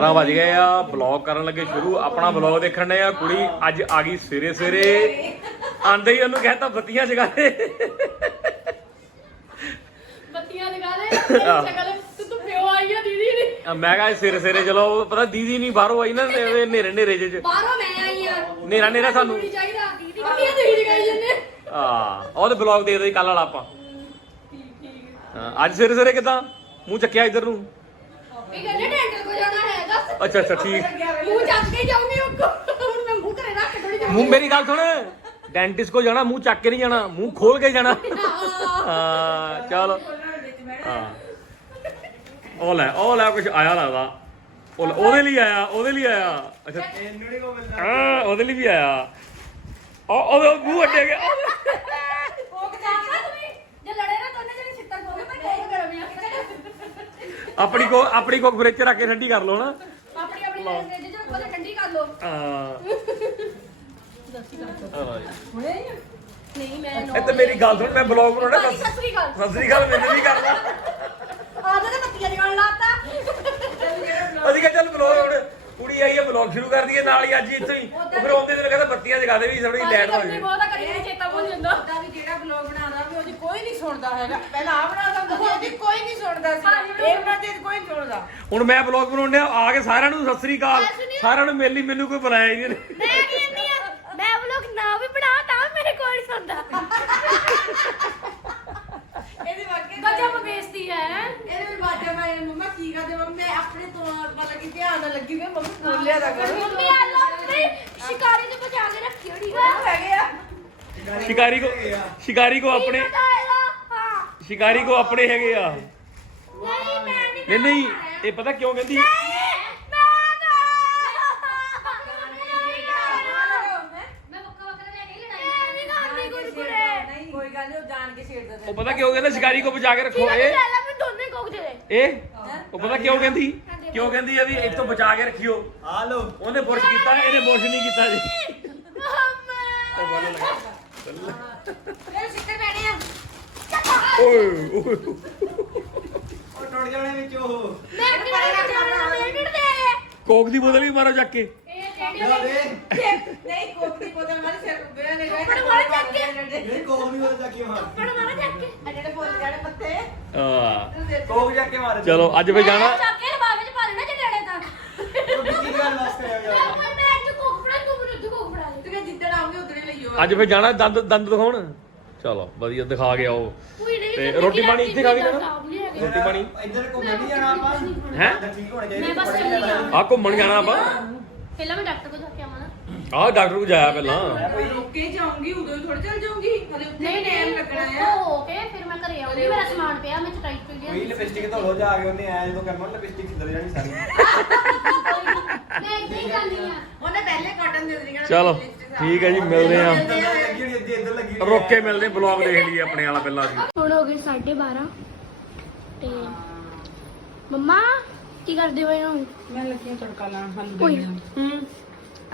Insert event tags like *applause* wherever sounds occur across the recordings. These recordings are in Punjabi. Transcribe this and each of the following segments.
11 ਵਜ ਗਏ ਆ ਬਲੌਗ ਕਰਨ ਲੱਗੇ ਸ਼ੁਰੂ ਆਪਣਾ ਬਲੌਗ ਦੇਖਣ ਨੇ ਆ। ਕੁੜੀ ਅੱਜ ਆ ਗਈ ਸਵੇਰੇ ਸਵੇਰੇ। ਆਂਦੇ ਹੀ ਉਹਨੂੰ ਕਹਿੰਦਾ ਬੱਤੀਆਂ ਜਗਾ ਦੇ। ਬੱਤੀਆਂ ਲਗਾ ਦੇ ਸ਼ਕਲ ਤੂੰ ਤੂੰ ਪਿਓ ਆਈ ਆ ਦੀਦੀ ਨੇ ਆ ਮੈਂ ਕਿਹਾ ਸਵੇਰੇ ਸਵੇਰੇ ਚਲੋ ਪਤਾ ਦੀਦੀ ਨਹੀਂ ਬਾਹਰੋਂ ਆਈ ਨਾ ਨੇਰੇ ਨੇਰੇ ਜੇ ਬਾਹਰੋਂ ਮੈਂ ਆਈ ਆ। ਨੇਰਾ ਨੇਰਾ ਸਾਨੂੰ। ਚਾਹੀਦਾ ਦੀਦੀ ਬੱਤੀਆਂ ਤੁਸੀਂ ਜਗਾਈ ਜੰਨੇ ਆ ਉਹਦੇ ਬਲੌਗ ਦੇ ਦੇ ਕੱਲ ਵਾਲਾ ਆਪਾਂ। ਅੱਜ ਸਵੇਰੇ ਸਵੇਰੇ ਕਿਦਾਂ? ਮੂੰਹ ਚੱਕਿਆ ਇੱਧਰ ਨੂੰ। ਇਹ ਕਹਿੰਦੇ ਡੈਂਟਲ ਕੋ ਜਾਣਾ। ਅੱਛਾ ਅੱਛਾ ਠੀਕ। ਮੂੰਹ ਚੱਕ ਕੇ ਜਾਊਂਗੀ ਉਹ ਹੁਣ ਮੈਂ ਮੂੰਹ ਘਰੇ ਰੱਖ ਕੇ ਥੋੜੀ ਮੂੰਹ ਮੇਰੀ ਗੱਲ ਸੁਣ। ਡੈਂਟਿਸਟ ਕੋ ਜਾਣਾ ਮੂੰਹ ਚੱਕ ਕੇ ਨਹੀਂ ਜਾਣਾ ਮੂੰਹ ਖੋਲ ਕੇ ਜਾਣਾ। ਹਾਂ। ਚਲ। ਹਾਂ। ਉਹ ਲੈ ਉਹ ਲੈ ਕੁਝ ਆਇਆ ਲੱਗਦਾ। ਉਹ ਲੈ, ਉਹਦੇ ਲਈ ਆਇਆ ਉਹਦੇ ਲਈ ਆਇਆ। ਅੱਛਾ। ਹਾਂ ਉਹਦੇ ਲਈ ਵੀ ਆਇਆ। ਉਹ ਉਹਦੇ ਮੂੰਹ ਅੱਡੇ ਗਿਆ ਕੋਕ ਜਾਣਾ ਤੁਸੀਂ? ਜੇ ਲੜੇ ਨਾ ਤਾਂ ਉਹਨੇ ਜਿਹੜੀ ਛਿੱਤਰ ਪੋਗੇ ਮੈਂ ਕੋਕ ਗਰਮ ਆ। ਆਪਣੀ ਕੋ ਆਪਣੀ ਕੋ ਫ੍ਰਿਜ ਚ ਰੱਖ ਕੇ ਠੰਡੀ ਕਰ ਲਓ ਨਾ। ਆਪਣੀ ਆਪਣੀ ਫ੍ਰਿਜ ਚ ਰੱਖੋ ਤੇ ਠੰਡੀ ਕਰ ਲਓ। ਹਾਂ। ਨਹੀਂ ਮੈਂ ਇਹ ਤੇ ਮੇਰੀ ਗੱਲ ਸੁਣ ਮੈਂ ਬਲੌਗ ਬਣਾਉਣਾ ਭਾਜੀ, ਸਤਿ ਸ੍ਰੀ ਅਕਾਲ। ਸਤਿ ਸ੍ਰੀ ਅਕਾਲ ਮੈਨੂੰ ਵੀ ਕਰਨਾ ਆਦੇ ਤੇ ਬੱਤੀਆਂ ਜਗਾਉਣ ਲਾਤਾ। ਅਸੀਂ ਕਿਹਾ ਚੱਲ ਬਲੌਗ ਹੁਣ ਕੁੜੀ ਆਈ ਹੈ ਬਲੌਗ ਸ਼ੁਰੂ ਕਰ ਦਈਏ ਨਾਲ ਹੀ ਅੱਜ ਹੀ ਇੱਥੋਂ ਹੀ। ਉਹ ਫਿਰ ਆਉਂਦੇ ਦਿਨ ਕਹਿੰਦਾ ਬੱਤੀਆਂ ਜਗਾ ਦੇ ਵੀ ਥੋੜੀ ਲੈਟ ਹੋ ਜਾਏ ਬਹੁਤ ਆ ਕਰੀ ਨਹੀਂ ਚੇਤਾ ਭੁੱਲ ਜਾਂਦਾ ਦਾ ਵੀ ਜਿਹੜਾ ਬਲੌਗ ਬਣਾਉਂਦਾ ਵੀ ਉਹਦੀ ਕੋਈ ਨਹੀਂ ਸੁਣਦਾ ਹੈਗਾ। ਪਹਿਲਾਂ ਆ ਬਣਾਉਂਦਾ ਹੁੰਦਾ ਸੀ ਉਹਦੀ ਕੋਈ ਨਹੀਂ ਸੁਣਦਾ ਸੀ। ਇਹ ਬਣਾਉਂਦੇ ਤੇ ਕੋਈ ਨਹੀਂ ਸੁਣਦਾ। ਹੁਣ ਮੈਂ ਬਲੌਗ ਬਣਾਉਣ ਡਿਆ ਆ ਕੇ ਸਾਰਿਆਂ ਨੂੰ ਸਤਿ ਸ੍ਰੀ ਅਕਾਲ। ਸਾਰਿਆਂ ਨੂੰ ਮਿਲ ਲਈ ਮੈਨੂੰ ਕੋਈ ਬੁਲਾਇਆ ਹੀ ਨਹੀਂ ਮੈਂ ਕਹਿੰਦੀ ਆ ਮੈਂ ਵਲੋਗ ਨਾ ਵੀ ਬਣਾ ਤਾਂ ਮੇਰੇ ਕੋਲ ਨਹੀਂ ਸੁਣਦਾ। ਇਹਦੀ ਵਾਕਿਆ ਗਜਬ ਬੇਇੱਜ਼ਤੀ ਹੈ। ਇਹਦੇ ਵੀ ਬਾਜਾ ਮਾਰੇ ਮੰਮਾ ਕੀ ਕਰਦੇ ਮੰਮੀ ਮੈਂ ਆਪਣੇ ਤੋਂ ਮਤਲਬ ਕਿ ਧਿਆਨ ਨਾਲ ਲੱਗੀ ਹੋਈ ਮੰਮੀ ਬੋਲਿਆ ਦਾ ਕਰ। ਮੰਮੀ ਆ ਲੋ ਆਪਣੀ ਸ਼ਿਕਾਰੀ ਨੂੰ ਬਚਾ ਕੇ ਰੱਖੀ ਹੋਣੀ ਹੈ ਹੈਗੇ ਆ। ਸ਼ਿਕਾਰੀ ਕੋ ਸ਼ਿਕਾਰੀ ਕੋ ਆਪਣੇ ਸ਼ਿਕਾਰੀ ਕੋ ਆਪਣੇ ਹੈਗੇ ਆ। ਨਹੀਂ ਮੈਂ ਨਹੀਂ ਨਹੀਂ ਨਹੀਂ ਇਹ ਪਤਾ ਕਿਉਂ ਕਹਿੰਦੀ? ਕੋਈ ਗੱਲ ਨਹੀਂ ਉਹ ਜਾਣ ਕੇ ਛੇੜਦਾ ਉਹ ਪਤਾ ਕਿਉਂ ਕਹਿੰਦਾ ਸ਼ਿਕਾਰੀ ਕੋ ਬਚਾ ਕੇ ਰੱਖੋ ਇਹ? ਲੈ ਲੈ ਮੈਂ ਦੋਨੇ ਕੋਕ ਦੇ ਦੇ ਇਹ ਉਹ ਪਤਾ ਕਿਉਂ ਕਹਿੰਦੀ? ਕਿਉਂ ਕਹਿੰਦੀ ਆ ਵੀ ਇੱਥੋਂ ਬਚਾ ਕੇ ਰੱਖਿਓ। ਆ ਲੋ ਉਹਨੇ ਬੁਰਸ਼ ਕੀਤਾ ਇਹਨੇ ਬੁਰਸ਼ ਨਹੀਂ ਕੀਤਾ ਜੀ। ਮੇਰੇ ਸਿੱਟੇ ਪੈਣੇ ਆ। ਓਏ ਓਏ ਉਹ ਟੁੱਟ ਜਾਣੇ ਵਿੱਚ ਉਹ ਮੈਂ ਕਿਹੜਾ ਜਾਣਾ ਮਿੰਟ ਦੇ ਕੋਕ ਦੀ ਬੋਤਲ ਵੀ ਮਾਰੋ ਚੱਕ ਕੇ। ਨਹੀਂ ਕੋਕ ਦੀ ਬੋਤਲ ਮਾਰੀ ਸਿਰ ਉੱਬਿਆ ਨੇ ਗਏ ਕੱਪੜੇ ਵਾਲੇ ਚੱਕ ਕੇ। ਇਹ ਕੋਕ ਨਹੀਂ ਉਹਦਾ ਚੱਕੀ ਮਾਰ ਪੜ ਮਾਰਾ ਚੱਕ ਕੇ ਆ ਜਿਹੜੇ ਬੋਲ ਜਾਣੇ ਪੱਤੇ ਆ ਕੋਕ ਚੱਕ ਕੇ ਮਾਰ ਚਲੋ, ਅੱਜ ਫੇ ਜਾਣਾ। ਚੱਕ ਕੇ ਲਵਾਵੇ ਚ ਪਾ ਲੈਣਾ ਜੜੇੜੇ ਤਾਂ ਉਹ ਬਿੱਕੀ ਗੱਲ ਵਾਸਤੇ ਆ ਯਾਰ ਮੈਂ ਅੱਜ ਕੋਕ ਫੜਾ ਤੂੰ ਮੈਨੂੰ ਉੱਥੇ ਕੋਕ ਫੜਾ ਤੇ ਜਿੱਦਣ ਆਉਂਗੇ ਉਧਰੇ ਲਈਓ ਅੱਜ ਫੇ ਜਾਣਾ ਦੰਦ ਦੰਦ ਦਿਖਾਉਣ। ਚਲੋ ਵਧੀਆ ਦਿਖਾ ਕੇ ਆਓ। ਕੋਈ ਤੇ ਰੋਟੀ ਪਾਣੀ ਇੱਥੇ ਖਾ ਕੇ ਜਾਣਾ ਰੋਟੀ ਪਾਣੀ। ਇੱਧਰ ਘੁੰਮਣ ਨਹੀਂ ਜਾਣਾ ਆਪਾਂ। ਹੈਂ? ਇੱਧਰ ਠੀਕ ਹੋਣਾ ਮੈਂ ਬਸ ਚਾਹੀਦਾ ਚੱਲੀ ਆ ਆ ਘੁੰਮਣ ਜਾਣਾ ਆਪਾਂ। ਪਹਿਲਾਂ ਮੈਂ ਡਾਕਟਰ ਕੋਲ ਜਾ ਕੇ ਆਵਾਂ ਨਾ। ਆਹ ਡਾਕਟਰ ਕੋਲ ਜਾਇਆ ਪਹਿਲਾਂ। ਰੁਕ ਕੇ ਜਾਊਂਗੀ ਉਦੋਂ ਹੀ ਥੋੜੀ ਚੱਲ ਜਾਊਂਗੀ। ਹਲੇ ਉੱਥੇ ਨਹੀਂ ਟਾਈਮ ਨਹੀਂ ਲੱਗਣਾ ਆ। ਹੋ ਕੇ ਫਿਰ ਮੈਂ ਘਰੇ ਆਉਂਗੀ ਮੇਰਾ ਸਮਾਨ ਪਿਆ ਮੈਂ ਚਟਾਈ ਪੀ ਕੋਈ ਲਿਆ ਲਿਪਸਟਿਕ ਧੋ ਲੋ ਜਾ ਕੇ ਉਹਨੇ ਐ ਜਦੋਂ ਕਰਨਾ ਲਿਪਸਟਿਕ ਖਿੱਦਰ ਜਾਣੀ ਸਾਰੀ। *laughs* ਮੈਂ ਇੱਦਾਂ ਹੀ ਕਰਨੀ ਆ। ਉਹਨੇ ਪਹਿਲੇ ਕਾਟਨ ਦੇ ਦੇਣੀ ਚਲੋ। ਠੀਕ ਹੈ ਜੀ ਮਿਲਦੇ ਆ ਰੁੱਕ ਕੇ ਮਿਲਦੇ ਬਲੌਗ ਦੇਖ ਲਈਏ ਆਪਣੇ ਵਾਲਾ ਪਹਿਲਾਂ ਅਸੀਂ। ਹੁਣ ਹੋ ਗਏ 12:30 ਤੇ ਮੰਮਾ ਕੀ ਕਰਦੇ ਹੋਏ ਹੋ? ਮੈਂ ਲੱਗੀ ਤੜਕਾ ਲਾਣ ਹਲਦੀ ਪੁਈ ਹੂੰ।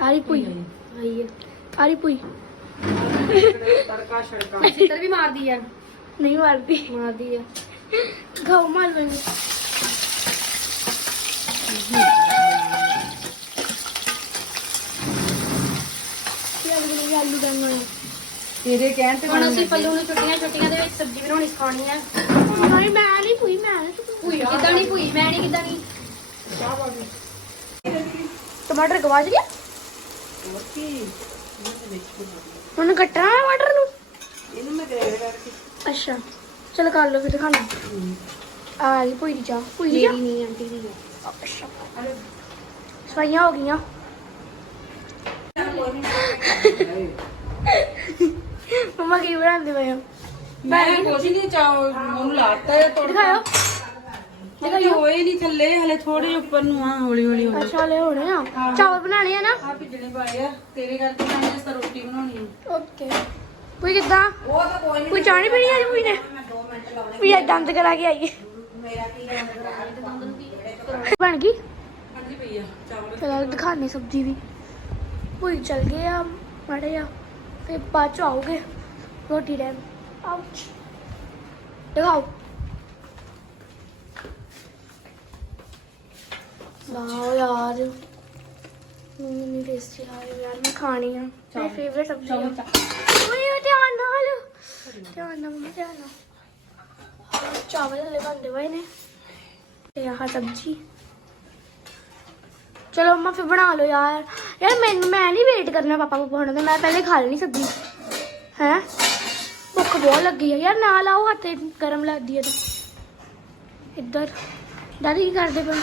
ਆਰੀ ਪੁਈ ਆਈ ਹੈ। ਆਰੀ ਪੁਈ ਤੜਕਾ ਛੜਕਾ। ਚਿੱਤਰ ਵੀ ਮਾਰਦੀ ਆ। ਨਹੀਂ ਮਾਰਦੀ। ਮਾਰਦੀ ਆ। ਖਾਓ ਮਾਰ ਲੈਂਦੇ ਆਲੂ ਆਲੂ ਕਰਨਾ ਤੇਰੇ ਕਹਿਣ ਤੇ ਹੁਣ ਅਸੀਂ ਪੱਲੂ ਨੂੰ ਛੁੱਟੀਆਂ ਛੁੱਟੀਆਂ ਦੇ ਵਿੱਚ ਸਬਜ਼ੀ ਬਣਾਉਣੀ ਸਿਖਾਉਣੀ ਆ। ਨਹੀਂ ਮੈਂ ਨਹੀਂ ਭੂਈ ਮੈਂ ਨਹੀਂ ਭੂਈ ਕਿਦਾਂ ਨਹੀਂ ਭੂਈ ਮੈਂ ਨਹੀਂ ਕਿਦਾਂ ਨਹੀਂ। ਟਮਾਟਰ ਗਵਾਚ ਗਿਆ? ਹੁਣ ਕੱਟਣਾ ਹੈ ਟਮਾਟਰ ਨੂੰ? ਇਹਨੂੰ ਮੈਂ ਗ੍ਰੇਡ ਕਰਕੇ। ਅੱਛਾ। ਚਲ ਕਰ ਲਓ ਫਿਰ ਦਿਖਾਣਾ। ਆ ਗਈ ਭੂਈ ਦੀ ਚਾਹ। ਭੂਈ ਦੀ ਮੇਰੀ ਨਹੀਂ ਆਂਟੀ ਦੀ ਅੱਛਾ। ਸਫਾਈਆਂ ਹੋ ਗਈਆਂ। ਮਮਾ ਕੀ ਬਣਾਉਂਦੇ ਪਏ ਹੋ? ਮੈਂ ਕੁਝ ਨਹੀਂ ਚਾਹ ਉਹਨੂੰ ਲਾਤਾ ਹੈ ਤੋੜ ਦਿਖਾਓ। ਦਿਖਾਓ ਹੋਏ ਨਹੀਂ ਥੱਲੇ ਹਲੇ ਥੋੜੇ ਉੱਪਰ ਨੂੰ ਆ ਹੌਲੀ ਹੌਲੀ ਹੌਲੀ ਅੱਛਾ ਲੈ ਹੋਣੇ ਆ। ਚਾਵਲ ਬਣਾਣੇ ਆ ਨਾ? ਆ ਭਿੱਜਣੇ ਪਾਏ ਆ। ਤੇਰੇ ਕਰਕੇ ਮੈਂ ਤਰ੍ਹਾਂ ਰੋਟੀ ਬਣਾਉਣੀ ਆ। ਓਕੇ। ਕੋਈ ਕਿੱਦਾਂ? ਉਹ ਤਾਂ ਕੋਈ ਕੋਈ ਚਾਹ ਨਹੀਂ ਪੀਣੀ ਅੱਜ ਕੋਈ ਨੇ? ਮੈਂ 2 ਮਿੰਟ ਲਾਉਣੇ ਵੀ ਅੱਜ ਦੰਦ ਕਰਾ ਕੇ ਆਈਏ। ਮੇਰਾ ਕੀ ਬਣ ਗਈ? ਪਈ ਆ ਚਾਵਲ। ਚਲੋ ਦਿਖਾਣੇ ਸਬਜ਼ੀ ਵੀ। ਭੂਈ ਚਲ ਗਏ ਮਾੜੇ ਆ ਫਿਰ ਬਾਅਦ ਚ ਆਉਗੇ ਰੋਟੀ ਟਾਈਮ ਆਉਚ ਦਿਖਾਓ। ਵਾਓ ਯਾਰ। ਮੈਨੂੰ ਟੇਸਟੀ ਆ ਰਹੀ ਯਾਰ ਮੈਂ ਖਾਣੀ ਆ। ਮੇਰੀ ਫੇਵਰਟ ਸਬਜ਼ੀ ਆ। ਓਏ ਓਏ ਧਿਆਨ ਨਾਲ ਧਿਆਨ ਨਾਲ ਮੰਮਾ ਧਿਆਨ ਨਾਲ। ਚਾਵਲ ਹਲੇ ਬਣਦੇ ਪਏ ਨੇ। ਤੇ ਆਹ ਸਬਜ਼ੀ। ਚਲੋ ਮੰਮਾ ਫਿਰ ਬਣਾ ਲਓ ਯਾਰ। ਯਾਰ ਮੈਨੂੰ ਮੈਂ ਨਹੀਂ ਵੇਟ ਕਰਨਾ ਪਾਪਾ ਕੋਲ ਪਹੁੰਚਣ ਦਾ, ਮੈਂ ਪਹਿਲੇ ਖਾ ਲੈਣੀ ਸਬਜ਼ੀ। ਹੈ? ਭੁੱਖ ਬਹੁਤ ਲੱਗੀ ਆ। ਯਾਰ ਨਾਲ ਆਓ, ਹੱਥੇ ਗਰਮ ਲੱਗਦੀ ਹੈ ਤੇ। ਇੱਧਰ। ਦਾਦੀ ਕੀ ਕਰਦੇ ਪਏ?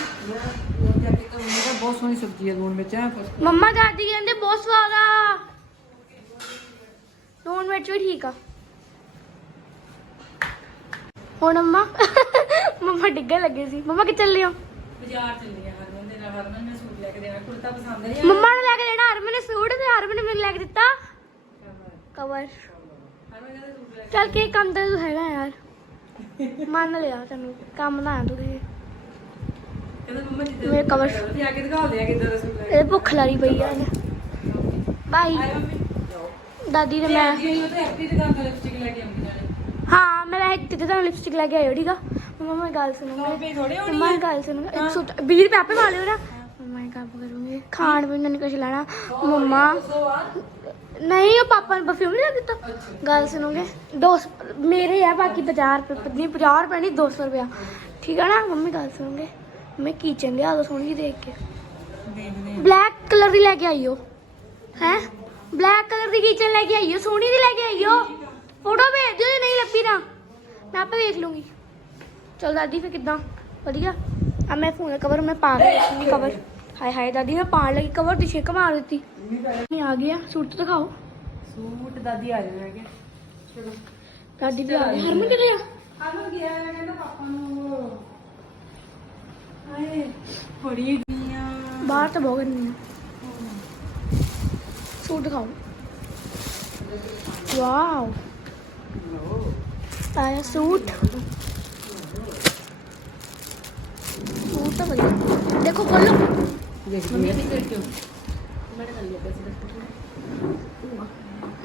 ਬਹੁਤ ਸੋਹਣੀ ਸਬਜ਼ੀ ਹੈ ਲੂਣ ਵਿੱਚ ਮੰਮਾ ਦਾਦੀ ਕਹਿੰਦੇ ਬਹੁਤ ਸਵਾਦ ਆ। ਨੂਨ ਮਿਰਚ ਵੀ ਠੀਕ ਆ। ਹੁਣ ਮੰਮਾ ਮੰਮਾ ਡਿੱਗਣ ਲੱਗੇ ਸੀ। ਮੰਮਾ ਕਿ ਚੱਲੇ ਹੋ? ਬਾਜ਼ਾਰ ਚੱਲੀ ਆ ਹਰਮਨ ਦੇ ਨਾਲ ਹਰਮਨ ਲੈ ਕੁੜਤਾ ਪਸੰਦ ਨਹੀਂ ਮੰਮਾ ਨੇ ਲੈ ਕੇ ਦੇਣਾ ਹਰਮਨ ਨੇ ਸੂਟ ਤੇ ਹਰਮਨ ਨੇ ਮੈਨੂੰ ਲੈ ਕੇ ਦਿੱਤਾ। ਕਵਰ। ਹਰਮਨ ਕਹਿੰਦਾ ਸੂਟ ਲੈ ਚੱਲ ਕੇ ਕੰਮ ਤਾਂ ਤੂੰ ਹੈਗਾ ਯਾਰ। ਮੰਨ ਲਿਆ ਤੈਨੂੰ ਕੰਮ ਨਾ ਆ ਤੂੰ ਕਿਸੇ ਕਹਿੰਦਾ ਮੰਮਾ ਜੀ ਮੇਰੇ ਕਵਰ। ਤੇ ਆ ਕੇ ਦਿਖਾ ਦੇ ਆ ਕਿੱਦਾਂ ਦਾ ਸੂਟ ਲੈ ਇਹ ਭੁੱਖ ਲੱਗੀ ਪਈ ਆ। ਬਾਈ। ਆਏ ਮੰਮੀ। ਦਾਦੀ ਨੇ ਮੈਂ ਜੀ ਉਹ ਤੇ ਐਕਟੀ ਦੁਕਾਨ ਤੋਂ ਲਿਪਸਟਿਕ ਲੈ ਕੇ ਆਉਂਦੀ ਨਾਲੇ। ਹਾਂ ਮੈਂ ਵੈਸੇ ਤੇ ਤੁਹਾਨੂੰ ਲਿਪਸਟਿਕ ਲੈ ਕੇ ਆਇਓ ਠੀਕ ਆ? ਮੰਮਾ ਮੈਂ ਗੱਲ ਸੁਣੋ। ਸੌ ਰੁਪਏ ਥੋੜੇ ਹੋਣੀ ਮੰਮਾ ਗੱਲ ਸੁਣੋ। ਇੱਕ ਸੂਟ 20 ਰੁਪਏ ਆਪੇ ਪਾ ਲਿਓ ਨਾ ਮੰਮਾ ਇਹ ਕੰਮ ਕਰੂੰਗੀ ਖਾਣ ਪੀਣ ਨੂੰ ਕੁਝ ਲੈਣਾ। ਮੰਮਾ, ਨਹੀਂ, ਉਹ ਪਾਪਾ ਨੇ ਪਰਫਿਊਮ ਨਹੀਂ ਦਿੱਤਾ। ਗੱਲ ਸੁਣੋਗੇ? 200 ਮੇਰੇ ਆ, ਬਾਕੀ 50 ਰੁਪਏ ਨਹੀਂ 50 ਰੁਪਏ ਨਹੀਂ 200 ਰੁਪਇਆ। ਠੀਕ ਹੈ ਨਾ? ਮੰਮੀ, ਗੱਲ ਸੁਣੋਗੇ? ਮੈਂ ਕੀਚਨ ਲਿਆ ਦੋ ਸੋਹਣੀ ਜਿਹੀ ਦੇਖ ਕੇ। ਬਲੈਕ ਕਲਰ ਦੀ ਲੈ ਕੇ ਆਈਓ ਹੈ? ਬਲੈਕ ਕਲਰ ਦੀ ਕੀਚਨ ਲੈ ਕੇ ਆਈਓ ਸੋਹਣੀ ਦੀ ਲੈ ਕੇ ਆਈਓ ਫੋਟੋ ਭੇਜ ਦਿਓ ਜੇ ਨਹੀਂ ਲੱਭੀ ਤਾਂ। ਮੈਂ ਆਪੇ ਵੇਖ ਲੂੰਗੀ। ਚਲ ਦਾਦੀ, ਫਿਰ ਕਿੱਦਾਂ? ਵਧੀਆ। ਆ ਮੈਂ ਫੋਨ ਕਵਰ ਮੈਂ ਪਾ ਲਈ ਕਵਰ ਹਾਏ ਹਾਏ ਦਾਦੀ ਮੈਂ ਪਾਣ ਲੱਗੀ ਕਵਰ ਦੀ ਛੇਕ ਮਾਰ ਦਿੱਤੀ। ਮੈਂ ਆ ਗਿਆ ਸੂਟ ਤਾਂ ਦਿਖਾਓ। ਸੂਟ ਦਾਦੀ ਆ ਜਾਣਾ ਹੈਗੇ। ਚਲੋ। ਦਾਦੀ ਵੀ ਆ ਗਈ। ਹਰਮਨ ਕਿੱਥੇ ਆ? ਹਰਮਨ ਗਿਆ ਕਹਿੰਦਾ ਪਾਪਾ ਨੂੰ ਹਾਏ ਬੜੀ ਦੁਨੀਆ ਬਾਹਰ ਤਾਂ ਬਹੁਤ ਗਰਮੀ ਆ। ਸੂਟ ਦਿਖਾਓ। ਵਾਓ। ਆਇਆ ਸੂਟ। ਸੂਟ ਤਾਂ ਵਧੀਆ। ਦੇਖੋ ਖੋਲੋ। ਮੰਮੀ ਨੇ ਕਰ ਕਿਉਂ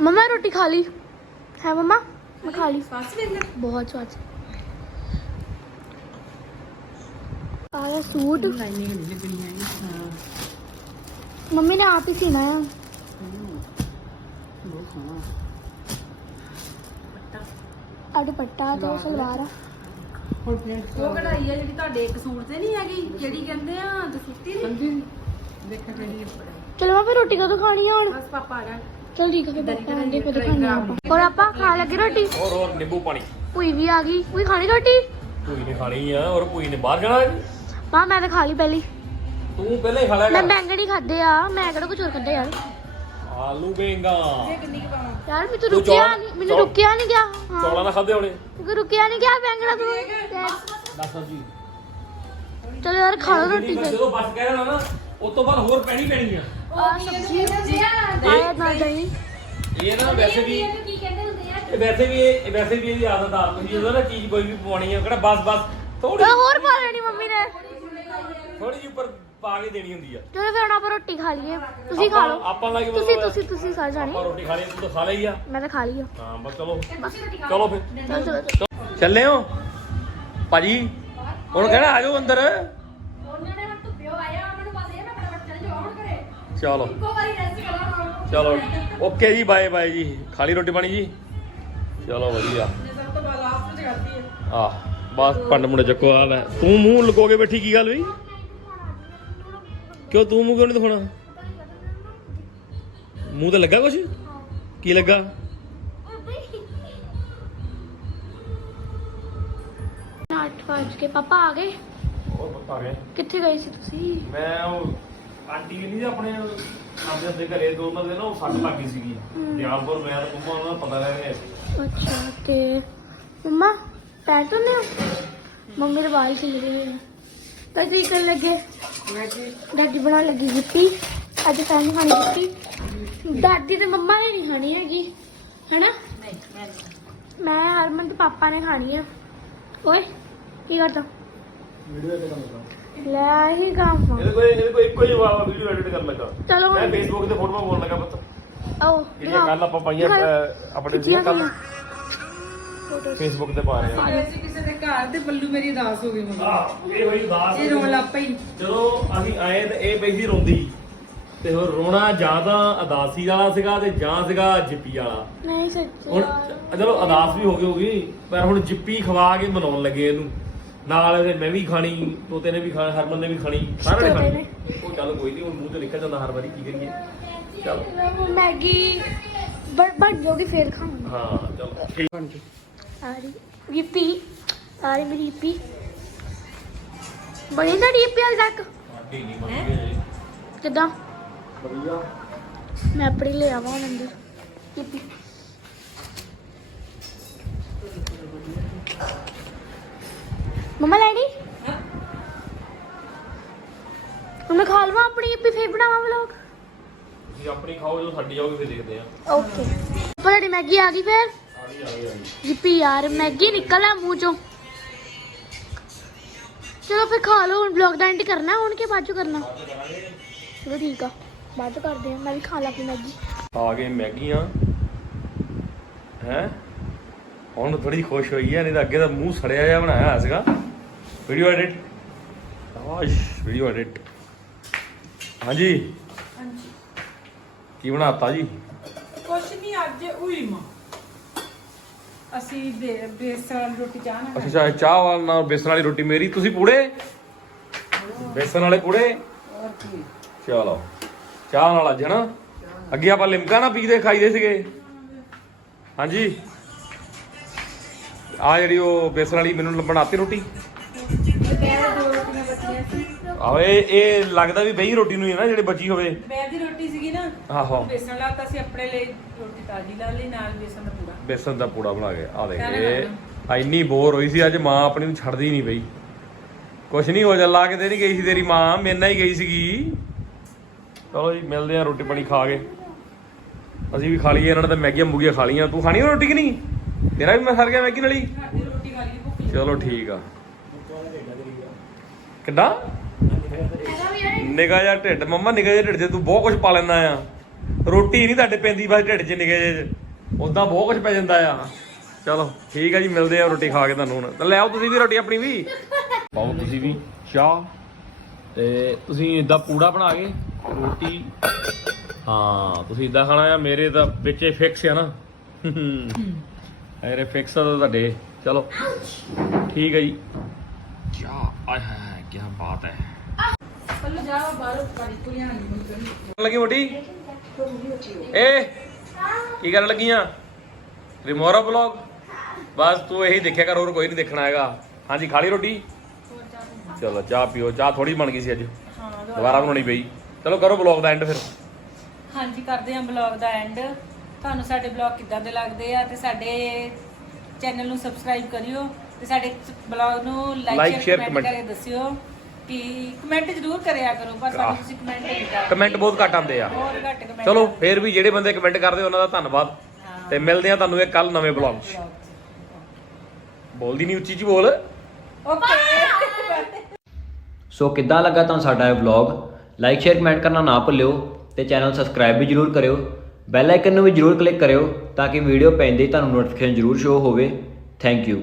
ਮਮਾ ਰੋਟੀ ਖਾ ਲਈ ਹੈ ਮਮਾ ਮੈਂ ਖਾ ਲਈ ਸਾਸ ਵੇਖ ਲੈ ਬਹੁਤ ਸਵਾਦ ਸੀ ਆਇਆ ਸੂਟ ਲਾਈਨਿੰਗ ਨਹੀਂ ਲੱਗਣੀ ਹੁਣ ਫਿਰ ਉਹ ਕਢਾਈ ਆ ਜਿਹੜੀ ਤੁਹਾਡੇ ਇੱਕ ਸੂਟ ਤੇ ਨਹੀਂ ਹੈਗੀ ਜਿਹੜੀ ਕਹਿੰਦੇ ਆ ਦਸੂਤੀ ਦੀ ਸਮਝੀ ਦੇਖਾ ਕਿਹੜੀ ਚਲੋ ਮੈਂ ਫਿਰ ਰੋਟੀ ਕਦੋਂ ਖਾਣੀ ਆ ਹੁਣ? ਬਸ ਪਾਪਾ ਆ ਗਿਆ ਚਲ ਠੀਕ ਆ ਫਿਰ ਪਾਪਾ ਆਂਦੇ ਫਿਰ ਖਾਣੀ ਆ? ਆਪਾਂ ਹੋਰ ਆਪਾਂ ਖਾ ਲੱਗੇ ਰੋਟੀ? ਹੋਰ ਹੋਰ ਨਿੰਬੂ ਪਾਣੀ। ਭੂਈ ਵੀ ਆ ਗਈ। ਭੂਈ ਖਾਣੀ ਰੋਟੀ? ਭੂਈ ਨੇ ਖਾਣੀ ਆ ਔਰ ਭੂਈ ਨੇ ਬਾਹਰ ਜਾਣਾ ਹੈ। ਮਾਂ ਮੈਂ ਤਾਂ ਖਾ ਲਈ ਪਹਿਲੀ। ਤੂੰ ਪਹਿਲਾਂ ਹੀ ਖਾ ਲਿਆ ਮੈਂ ਕਰ ਬੈਂਗਣ ਹੀ ਖਾਦੇ ਆ। ਮੈਂ ਕਿਹੜਾ ਕੁਝ ਹੋਰ ਖਾਦਾ ਯਾਰ? ਆਲੂ ਬੇਂਗਾ। ਯਾਰ ਮੈਨੂੰ ਤੂੰ ਰੁਕਿਆ ਚੌਲ- ਨਹੀਂ ਮੈਨੂੰ ਚੌਲ- ਰੁਕਿਆ ਨਹੀਂ ਗਿਆ। ਹਾਂ। ਚੌਲਾਂ ਨਾਲ ਖਾਦੇ ਹੋਣੇ। ਮੈਨੂੰ ਰੁਕਿਆ ਨਹੀਂ ਗਿਆ ਬੈਂਗਣਾ ਤੂੰ? ਦੱਸ ਜੀ। ਚਲੋ ਯਾਰ ਖਾ ਲਓ ਰੋਟੀ ਫਿਰ। ਜਦੋਂ ਬਸ ਕਹਿ ਦੇਣਾ ਨਾ ਉਸ ਤੋਂ ਬਾਅਦ ਹੋਰ ਪੈਣੀ ਪੈਣੀ ਆ। ਆ? ਸਬਜ਼ੀ ਆਇਆ ਨਾ ਦਹੀਂ ਇਹ ਨਾ ਵੈਸੇ ਵੀ ਕੀ ਕਹਿੰਦੇ ਹੁੰਦੇ ਆ? ਇਹ ਵੈਸੇ ਵੀ ਇਹ ਇਹ ਵੈਸੇ ਵੀ ਇਹਦੀ ਆਦਤ ਆ। ਤੁਸੀਂ ਜਦੋਂ ਨਾ ਚੀਜ਼ ਕੋਈ ਵੀ ਪਵਾਉਣੀ ਆ ਕਿਹੜਾ ਬਸ ਬਸ ਥੋੜੀ ਹੋਰ ਪਾ ਲੈਣੀ ਮੰਮੀ ਨੇ। ਥੋੜੀ ਜਿਹੀ ਉੱਪਰ ਪਾ ਕੇ ਦੇਣੀ ਹੁੰਦੀ ਆ। ਚਲੋ ਫਿਰ ਹੁਣ ਆਪਾਂ ਰੋਟੀ ਖਾ ਲਈਏ। ਤੁਸੀਂ ਖਾ ਲਓ। ਆਪਾਂ ਲੱਗੇ ਤੁਸੀਂ ਤੁਸੀਂ ਤੁਸੀਂ ਸਾਰੇ ਜਾਣੇ। ਆਪਾਂ ਰੋਟੀ ਖਾ ਲਈ ਤੂੰ ਤਾਂ ਖਾ ਲਈ ਆ। ਮੈਂ ਤਾਂ ਖਾ ਲਈ ਆ। ਹਾਂ ਬਸ ਚਲੋ। ਚਲੋ ਫਿਰ। ਚਲੋ ਚਲੋ ਚਲੋ। ਚੱਲੇ ਹੋ? ਭਾਜੀ ਹੁਣ ਕਹਿਣਾ ਆ ਜਾਓ ਅੰਦਰ? ਉਹਨਾਂ ਨੇ ਹੁਣ ਧੁੱਪਿਓ ਆਇਆ ਮੈਨੂੰ ਬਸ ਇਹ ਮੈਂ ਫਟਾਫਟ ਚਲੇ ਜਾਵਾਂ ਹੁਣ ਘਰੇ। ਚਲੋ। ਇੱਕੋ ਵਾਰੀ ਰੈਸਟ ਕਰਾਂ ਚਲੋ ਓਕੇ ਜੀ ਬਾਏ ਬਾਏ ਜੀ। ਖਾਲੀ ਰੋਟੀ ਪਾਣੀ ਜੀ? ਚਲੋ ਵਧੀਆ। ਸਭ ਤੋਂ ਬਾਅਦ ਲਾਸਟ ਵਿੱਚ ਕਰਦੀ ਹੈ। ਆ ਬਸ ਪੰਡ ਮੁੰਡੇ ਚੱਕੋ ਆ ਲੈ। ਤੂੰ ਮੂੰਹ ਲੁਕੋ ਕੇ ਬੈਠੀ ਕੀ ਗੱਲ ਵੀ ਕਿਉਂ ਤੂੰ ਮੂੰਹ ਕਿਉਂ ਨਹੀਂ ਦਿਖਾਉਣਾ? ਮੂੰਹ ਤੇ ਲੱਗਾ ਕੁਛ? ਕੀ ਲੱਗਾ? ਅੱਠ ਵੱਜ ਕੇ ਪਾਪਾ ਆ ਗਏ? ਹੋਰ ਪਤਾ ਗਏ। ਕਿੱਥੇ ਗਏ ਸੀ ਤੁਸੀਂ? ਮੈਂ ਉਹ ਆਂਟੀ ਨਹੀਂ ਆਪਣੇ ਆਪਦੇ ਦੇ ਘਰੇ ਦੋ ਮਰਦੇ ਨਾ ਉਹ ਸੱਟ ਲੱਗ ਗਈ ਸੀਗੀ। ਦਿਆਲਪੁਰ ਮੈਂ ਤਾਂ ਕੁੰਮਾ ਉਹਨਾਂ ਦਾ ਪਤਾ ਲੈ ਰਹੇ ਸੀ ਅੱਛਾ ਤੇ ਮੰਮਾ ਪੈਰ ਹੋ? ਮੰਮੀ ਦੇ ਵਾਲ ਛਿੱਲ ਰਹੇ ਨੇ ਤਾਂ ਕੀ ਕਰਨ ਲੱਗੇ। ਮੈਂ ਜੀ ਦਾਦੀ ਬਣਾਉਣ ਲੱਗੀ ਗਿੱਟੀ ਅੱਜ ਤਾਂ ਨਹੀਂ ਖਾਣੀ ਗਿੱਟੀ ਦਾਦੀ ਤੇ ਮੰਮਾ ਨੇ ਨਹੀਂ ਖਾਣੀ ਹੈਗੀ। ਹੈਨਾ? ਨਹੀਂ ਮੈਂ ਹਰਮਨ ਤੇ ਪਾਪਾ ਨੇ ਖਾਣੀ ਆ। ਓਏ ਕੀ ਕਰਦਾ? ਵੀਡੀਓ ਤੇ ਕੰਮ ਕਰਦਾ। ਲੈ ਹੀ ਕੰਮ। ਇਹਦੇ ਕੋਈ ਇਹਦੇ ਕੋਈ ਇੱਕੋ ਹੀ ਵੀਡੀਓ ਐਡਿਟ ਕਰਨ ਲੱਗਾ। ਚਲੋ ਮੈਂ ਫੇਸਬੁੱਕ ਤੇ ਫੋਟੋਆਂ ਪਾਉਣ ਲੱਗਾ ਪੁੱਤ। ਆਓ ਜਿਹੜੀਆਂ ਕੱਲ ਆਪਾਂ ਪਾਈਆਂ ਆਪਣੇ ਕੱਲ ਗਈਆਂ। ਫੋਟੋ ਫੇਸਬੁੱਕ ਤੇ ਪਾ ਰਹੇ ਆ। ਆਏ ਸੀ ਕਿਸੇ ਦੇ ਘਰ ਤੇ ਬੱਲੂ ਮੇਰੀ ਉਦਾਸ ਹੋ ਗਈ ਮੰਮੀ ਆ ਇਹ ਹੋਈ ਦਾਸ ਇਹ ਰੋਣ ਲੱਗ ਪਈ ਜਦੋਂ ਅਸੀਂ ਆਏ ਤੇ ਇਹ ਪਈ ਸੀ ਰੋਂਦੀ। ਤੇ ਹੋਰ ਰੋਣਾ ਜਾਂ ਤਾਂ ਅਦਾਸੀ ਵਾਲਾ ਸੀਗਾ ਤੇ ਜਾਂ ਸੀਗਾ ਜਿੱਪੀ ਵਾਲਾ। ਨਹੀਂ ਸੱਚੀ ਹੁਣ ਚਲੋ ਅਦਾਸ ਵੀ ਹੋ ਗਈ ਹੋਗੀ ਪਰ ਹੁਣ ਜਿੱਪੀ ਖਵਾ ਕੇ ਮਨਾਉਣ ਲੱਗੇ ਇਹਨੂੰ। ਨਾਲ ਇਹਦੇ ਮੈਂ ਵੀ ਖਾਣੀ ਤੋਤੇ ਨੇ ਵੀ ਖਾਣੀ ਹਰਮਨ ਨੇ ਵੀ ਖਾਣੀ ਸਾਰਿਆਂ ਨੇ ਖਾਣੀ। ਉਹ ਚੱਲ ਕੋਈ ਨਹੀਂ ਹੁਣ ਮੂੰਹ ਤੇ ਨਿਕਲ ਜਾਂਦਾ ਹਰ ਵਾਰੀ ਕੀ ਕਰੀਏ। ਚਲ। ਮੈਗੀ ਬਣ ਬਣ ਜਾਊਗੀ ਫੇਰ ਖਾਵਾਂਗੇ ਹਾਂ ਚਲ। ਠੀਕ। ਆ ਰਹੀ ਯਿੱਪੀ ਆ ਰਹੀ ਮੇਰੀ ਯਿੱਪੀ ਬਣੀ ਤਾਂ ਯਿੱਪੀ ਹਾਲ ਤੱਕ। ਸਾਡੀ ਨਹੀਂ ਮੰਨਦੀ ਹਜੇ। ਕਿੱਦਾਂ? ਵਧੀਆ। ਮੈਂ ਆਪਣੀ ਲੈ ਆਵਾਂ ਹੁਣ ਅੰਦਰ। ਯਿੱਪੀ ਮਮਾ ਲੈਣੀ ਹੁਣ ਮੈਂ ਖਾ ਲਵਾਂ ਆਪਣੀ ਫੇਰ ਬਣਾਵਾਂ ਵਲੌਗ ਤੁਸੀਂ ਆਪਣੀ ਖਾਓ ਜਦੋਂ ਸਾਡੀ ਆਓਗੇ ਫਿਰ ਦੇਖਦੇ ਆ ਓਕੇ ਤੁਹਾਡੀ ਮੈਗੀ ਆ ਗਈ ਫੇਰ। ਯਿੱਪੀ ਯਾਰ ਮੈਗੀ ਨਿਕਲ ਆ ਮੂੰਹ ਚੋਂ। ਚਲੋ ਫਿਰ ਖਾ ਲਓ ਹੁਣ ਵਲੌਗ ਦਾ ਐਂਡ ਕਰਨਾ ਹੁਣ ਕਿ ਬਾਅਦ ਚੋਂ ਕਰਨਾ? ਚਲੋ ਠੀਕ ਆ ਬਾਅਦ ਚੋਂ ਕਰਦੇ ਆ ਮੈਂ ਵੀ ਖਾ ਲਾ ਆਪਣੀ ਮੈਗੀ। ਆ ਗਏ ਮੈਗੀਆਂ। ਹੈ? ਹੁਣ ਥੋੜੀ ਖੁਸ਼ ਹੋਈ ਹੈ ਨਹੀਂ ਤਾਂ ਅੱਗੇ ਤਾਂ ਮੂੰਹ ਸੜਿਆ ਜਿਹਾ ਬਣਾਇਆ ਹੋਇਆ ਸੀਗਾ। ਵੀਡੀਓ ਐਡਿਟ ਆਸ਼ ਵੀਡੀਓ ਐਡਿਟ ਹਾਂਜੀ। ਹਾਂਜੀ। ਕੀ ਬਣਾਤਾ ਜੀ ਕੁਛ ਨਹੀਂ ਅੱਜ ਉਈ ਮਾਂ ਅਸੀਂ ਬੇ- ਬੇਸਣ ਰੋਟੀ ਚਾਹ ਨਾ ਅੱਛਾ ਚਾਹ ਵਾਲ ਨਾਲ ਬੇਸਣ ਵਾਲੀ ਰੋਟੀ ਮੇਰੀ ਤੁਸੀਂ ਪੂੜੇ? ਬੇਸਣ ਵਾਲੇ ਪੂੜੇ? ਹੋਰ ਕੀ? ਚਲੋ ਚਾਹ ਨਾਲ ਅੱਜ ਹਨਾ? ਅੱਗੇ ਆਪਾਂ ਲਿਮਕਾ ਨਾ ਪੀਦੇ ਖਾਈਦੇ ਸੀਗੇ। ਹਾਂਜੀ। ਆ ਜਿਹੜੀ ਉਹ ਬੇਸਣ ਵਾਲੀ ਮੈਨੂੰ ਬਣਾਤੀ ਰੋਟੀ। ਮੈਂ ਦੋ ਰੋਟੀਆਂ ਬਚੀਆਂ ਸੀ। ਆਹ ਇਹ ਲੱਗਦਾ ਵੀ ਬਈ ਰੋਟੀ ਨੂੰ ਹੀ ਹੈ ਨਾ ਜਿਹੜੇ ਬਚੀ ਹੋਵੇ। ਮੈਂ ਦੀ ਰੋਟੀ ਸੀਗੀ ਨਾ ਆਹੋ। ਬੇਸਣ ਲਾਤਾ ਸੀ ਆਪਣੇ ਲਈ ਰੋਟੀ ਤਾਜੀ ਲਾ ਲਈ ਨਾਲ ਬੇਸਣ ਦਾ ਪੂੜਾ। ਬੇਸਣ ਦਾ ਪੂੜਾ ਬਣਾ ਕੇ ਆ ਦੇਖ ਇਹ ਇੰਨੀ ਬੋਰ ਹੋਈ ਸੀ ਅੱਜ ਮਾਂ ਆਪਣੀ ਨੂੰ ਛੱਡਦੀ ਨਹੀਂ ਪਈ। ਕੁਛ ਨਹੀਂ ਹੋ ਜਾ ਲਾ ਕੇ ਤੇ ਨਹੀਂ ਗਈ ਸੀ ਤੇਰੀ ਮਾਂ ਮੇਰੇ ਨਾਲ ਹੀ ਗਈ ਸੀਗੀ। ਚਲੋ ਜੀ ਮਿਲਦੇ ਆ ਰੋਟੀ ਪਾਣੀ ਖਾ ਕੇ। ਅਸੀਂ ਵੀ ਖਾ ਲਈਏ ਇਹਨਾਂ ਨੇ ਤਾਂ ਮੈਗੀਆਂ ਮੂਗੀਆਂ ਖਾ ਲਈਆਂ। ਤੂੰ ਖਾਣੀ ਆ ਰੋਟੀ ਕਿ ਨਹੀਂ? ਤੇਰਾ ਵੀ ਮੈਂ ਸਰ ਗਿਆ ਮੈਗੀ ਨਾਲ ਹੀ? ਸਾਡੀ ਰੋਟੀ ਖਾ ਲਈ ਭੁੱਖ ਚਲੋ ਠੀਕ ਆ। ਕਿੱਦਾਂ? ਨਿਗਾ ਜਿਹਾ ਢਿੱਡ ਮੰਮਾ ਨਿਗਾ ਜਿਹਾ ਢਿੱਡ 'ਚ ਤੂੰ ਬਹੁਤ ਕੁਝ ਪਾ ਲੈਂਦਾ ਆ। ਰੋਟੀ ਨਹੀਂ ਤੁਹਾਡੇ ਪੈਂਦੀ ਬਸ ਢਿੱਡ 'ਚ ਨਿਗੇ 'ਚ ਉਦਾਂ ਬਹੁਤ ਕੁਝ ਪੈ ਜਾਂਦਾ ਆ। ਚਲੋ ਠੀਕ ਆ ਜੀ ਮਿਲਦੇ ਆ ਰੋਟੀ ਖਾ ਕੇ ਤੁਹਾਨੂੰ ਹੁਣ। ਤਾਂ ਲੈ ਆਓ ਤੁਸੀਂ ਵੀ ਰੋਟੀ ਆਪਣੀ ਵੀ। ਪਾਓ ਤੁਸੀਂ ਵੀ ਚਾਹ। ਤੇ ਤੁਸੀਂ ਇਦਾਂ ਪੂੜਾ ਬਣਾ ਕੇ ਰੋਟੀ। ਹਾਂ ਤੁਸੀਂ ਇਦਾਂ ਖਾਣਾ ਆ ਮੇਰੇ ਤਾਂ ਵਿੱਚੇ ਫਿਕਸ ਆ ਨਾ। ਮੇਰੇ ਫਿਕਸ ਆ ਤਾਂ ਤੁਹਾਡੇ। ਚਲੋ ਠੀਕ ਹੈ ਜੀ। ਚਾਹ ਆਏ ਹਾਏ ਕੀ ਬਾਤ ਹੈ। ਮੁੰਕਣੀ ਲੱਗੀ ਮੋਟੀ? ਏ ਕੀ ਕਰਨ ਲੱਗੀਆਂ? ਰਿਮੋਰਾ ਬਲੌਗ ਬਸ ਤੂੰ ਇਹੀ ਦੇਖਿਆ ਕਰ ਹੋਰ ਕੋਈ ਨਹੀਂ ਦੇਖਣਾ ਹੈਗਾ। ਹਾਂਜੀ ਖਾ ਲਈ ਰੋਟੀ? ਚਲੋ ਚਾਹ ਪੀਓ। ਚਾਹ ਥੋੜੀ ਬਣ ਗਈ ਸੀ ਅੱਜ। ਹਾਂ ਦੁਬਾਰਾ ਬਣਾਉਣੀ ਪਈ। ਚਲੋ ਕਰੋ ਬਲੌਗ ਦਾ ਐਂਡ ਫਿਰ। ਹਾਂਜੀ ਕਰਦੇ ਹਾਂ ਬਲੌਗ ਦਾ ਐਂਡ ਤੁਹਾਨੂੰ ਸਾਡੇ ਬਲੌਗ ਕਿੱਦਾਂ ਦੇ ਲੱਗਦੇ ਆ ਤੇ ਸਾਡੇ ਚੈਨਲ ਨੂੰ ਸਬਸਕ੍ਰਾਈਬ ਕਰਿਓ ਤੇ ਸਾਡੇ ਬਲੌਗ ਨੂੰ ਲਾਈਕ ਸ਼ੇਅਰ ਕਮੈਂਟ. ਕਰਕੇ ਦੱਸਿਓ। ਕਿ ਕਮੈਂਟ ਜ਼ਰੂਰ ਕਰਿਆ ਕਰੋ ਪਰ ਸਾਨੂੰ ਤੁਸੀਂ ਕਮੈਂਟ ਨਹੀਂ ਕਰਦੇ ਕਮੈਂਟ ਬਹੁਤ ਘੱਟ ਆਉਂਦੇ ਆ। ਬਹੁਤ ਘੱਟ ਕਮੈਂਟ ਚਲੋ ਫੇਰ ਵੀ ਜਿਹੜੇ ਬੰਦੇ ਕਮੈਂਟ ਕਰਦੇ ਉਹਨਾਂ ਦਾ ਧੰਨਵਾਦ। ਤੇ ਮਿਲਦੇ ਆ ਤੁਹਾਨੂੰ ਇੱਕ ਕੱਲ ਨਵੇਂ ਬਲੌਗ 'ਚ। ਬੋਲਦੀ ਨਹੀਂ ਉੱਚੀ ਜੀ ਬੋਲ। ਓਕੇ ਸੋ ਕਿੱਦਾਂ ਲੱਗਾ ਤੁਹਾਨੂੰ ਸਾਡਾ ਇਹ ਵਲੌਗ ਲਾਈਕ ਸ਼ੇਅਰ ਕਮੈਂਟ ਕਰਨਾ ਨਾ ਭੁੱਲਿਓ ਤੇ ਚੈਨਲ ਸਬਸਕ੍ਰਾਈਬ ਵੀ ਜਰੂਰ ਕਰਿਓ। ਬੈਲ ਆਈਕਨ ਨੂੰ ਵੀ ਜਰੂਰ ਕਲਿੱਕ ਕਰਿਓ ਤਾਂ ਕਿ ਵੀਡੀਓ ਪੈਂਦੇ ਹੀ ਤੁਹਾਨੂੰ ਨੋਟੀਫਿਕੇਸ਼ਨ ਜਰੂਰ ਸ਼ੋ ਹੋਵੇ। Thank you